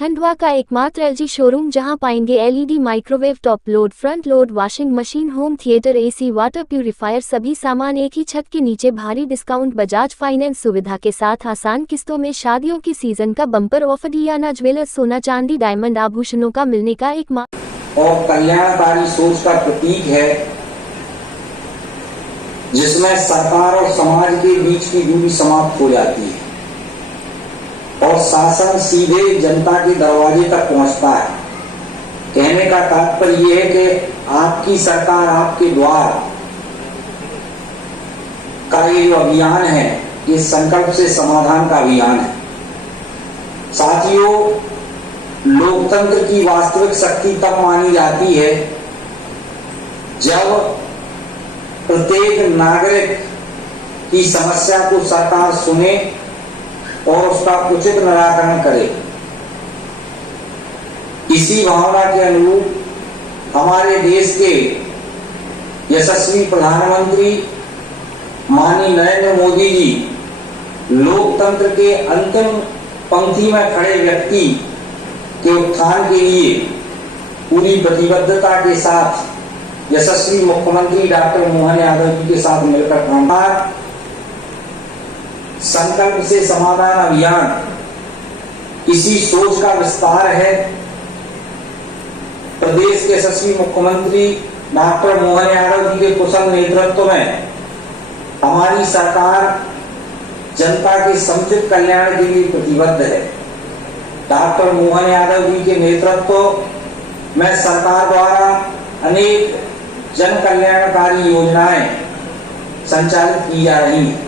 खंडवा का एकमात्र LG showroom जहां पाएंगे LED microwave, top load, front load, washing machine, home theatre, AC, water purifier, सभी सामान एक ही छत के नीचे। भारी डिस्काउंट, बजाज फाइनेंस सुविधा के साथ आसान किस्तों में। शादियों की सीजन का बम्पर ऑफर। डियाना ज्वेलर्स, सोना चांदी डायमंड आभूषणों का मिलने का एक और कल्याणकारी सोच का प्रतीक है, जिसमें सरकार और समाज के बीच की दूरी समाप्त हो जाती है और शासन सीधे जनता के दरवाजे तक पहुंचता है। कहने का तात्पर्य यह है कि आपकी सरकार आपके द्वार का ये जो अभियान है, ये संकल्प से समाधान का अभियान है। साथियों, लोकतंत्र की वास्तविक शक्ति तब मानी जाती है जब प्रत्येक नागरिक की समस्या को सरकार सुने और उसका उचित निराकरण करे। इसी भावना के अनुरूप हमारे देश के यशस्वी प्रधानमंत्री माननीय नरेंद्र मोदी जी लोकतंत्र के अंतिम पंक्ति में खड़े व्यक्ति के उत्थान के लिए पूरी प्रतिबद्धता के साथ यशस्वी मुख्यमंत्री डॉक्टर मोहन यादव जी के साथ मिलकर काम कर संकल्प से समाधान अभियान इसी सोच का विस्तार है। प्रदेश के यशस्वी मुख्यमंत्री डॉक्टर मोहन यादव जी के कुशल नेतृत्व में हमारी सरकार जनता के समुचित कल्याण के लिए प्रतिबद्ध है। डॉक्टर मोहन यादव जी के नेतृत्व में सरकार द्वारा अनेक जन कल्याणकारी योजनाएं संचालित की जा रही हैं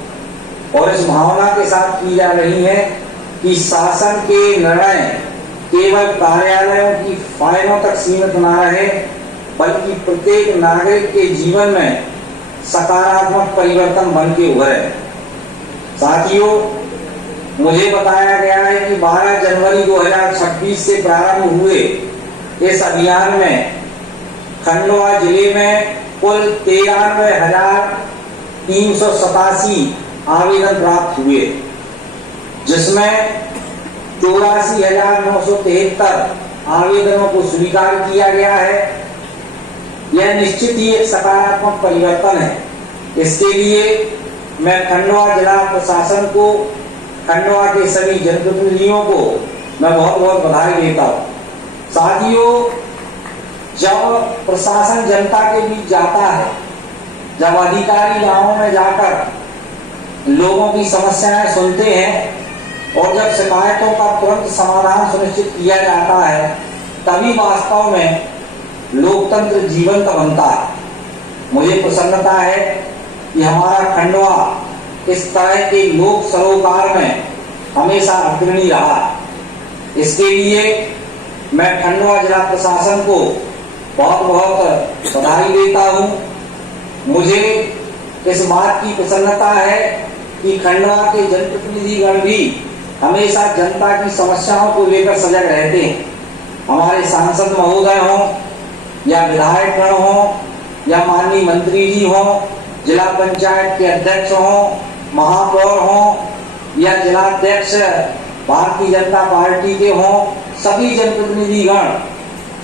और इस भावना के साथ की जा रही है कि शासन के निर्णय केवल कार्यालयों की फाइलों तक सीमित न रहे, बल्कि प्रत्येक नागरिक के जीवन में सकारात्मक परिवर्तन बन के उभरे। साथियों, मुझे बताया गया है कि 12 जनवरी 2026 से प्रारंभ हुए इस अभियान में खंडवा जिले में कुल 93,387 आवेदन प्राप्त हुए, जिसमें 84,973 आवेदनों को स्वीकार किया गया है। यह निश्चित ही एक सकारात्मक परिवर्तन है। इसके लिए मैं खंडवा जिला प्रशासन को, खंडवा के सभी जनप्रतिनिधियों को मैं बहुत बहुत बधाई देता हूँ। साथियों, जब प्रशासन जनता के बीच जाता है, जब अधिकारी गांवों में जाकर लोगों की समस्याएं सुनते हैं और जब शिकायतों का तुरंत समाधान सुनिश्चित किया जाता है, तभी वास्तव में लोकतंत्र जीवंत बनता है। मुझे प्रसन्नता है कि हमारा खंडवा इस तरह के लोक सरोकार में हमेशा अग्रणी रहा। इसके लिए मैं खंडवा जिला प्रशासन को बहुत बहुत बधाई देता हूँ। मुझे इस बात की प्रसन्नता है कि खंडवा के जनप्रतिनिधिगण भी हमेशा जनता की समस्याओं को लेकर सजग रहते हैं। हमारे सांसद महोदय हों या विधायकगण हों या माननीय मंत्री जी हों, जिला पंचायत के अध्यक्ष हों, महापौर हों या जिलाध्यक्ष भारतीय जनता पार्टी के हों, सभी जनप्रतिनिधिगण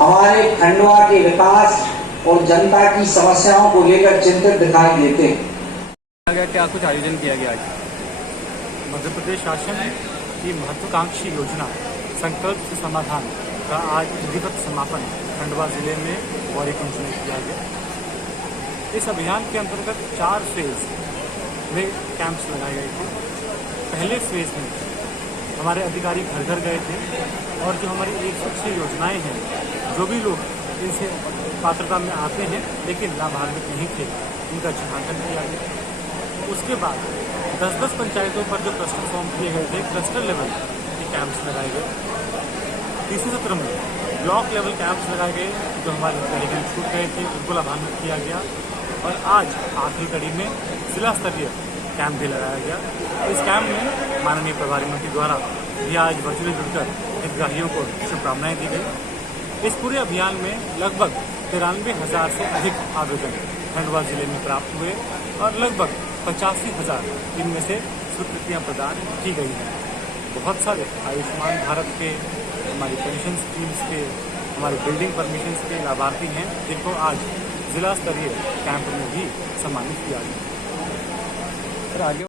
हमारे खंडवा के विकास और जनता की समस्याओं को लेकर चिंतित दिखाई देते हैं। क्या कुछ आयोजन किया गया आज? मध्य प्रदेश शासन की महत्वाकांक्षी योजना संकल्प से समाधान का आज विधिवत समापन खंडवा जिले में गौरीकुंज में किया गया। इस अभियान के अंतर्गत 4 फेज में कैंप्स लगाए गए थे। पहले फेज में हमारे अधिकारी घर घर गए थे और जो हमारी 106 योजनाएं हैं, जो भी लोग इनसे पात्रता में आते हैं लेकिन लाभान्वित नहीं थे, उनका चिन्हांकन किया गया। उसके बाद 10-10 पंचायतों पर जो क्लस्टर फॉर्म किए गए थे, क्लस्टर लेवल के कैंप्स लगाए गए। तीसरे सत्र में ब्लॉक लेवल कैंप्स लगाए गए, जो हमारे अधिकारी छूट गए थे उनको लाभान्वित किया गया। और आज आखिरी कड़ी में जिला स्तरीय कैंप भी लगाया गया। इस कैंप में माननीय प्रभारी मंत्री द्वारा भी आज वर्चुअली जुड़कर हितग्राहियों को शुभकामनाएं दी गई। इस पूरे अभियान में लगभग 93,000 से अधिक आवेदन खंडवा जिले में प्राप्त हुए और लगभग 85,000 इनमें से स्वीकृतियाँ प्रदान की गई हैं। बहुत सारे आयुष्मान भारत के हमारी पेंशन स्कीम्स के, हमारे बिल्डिंग परमिशंस के लाभार्थी हैं, जिनको आज जिला स्तरीय कैंप में भी सम्मानित किया गया। आगे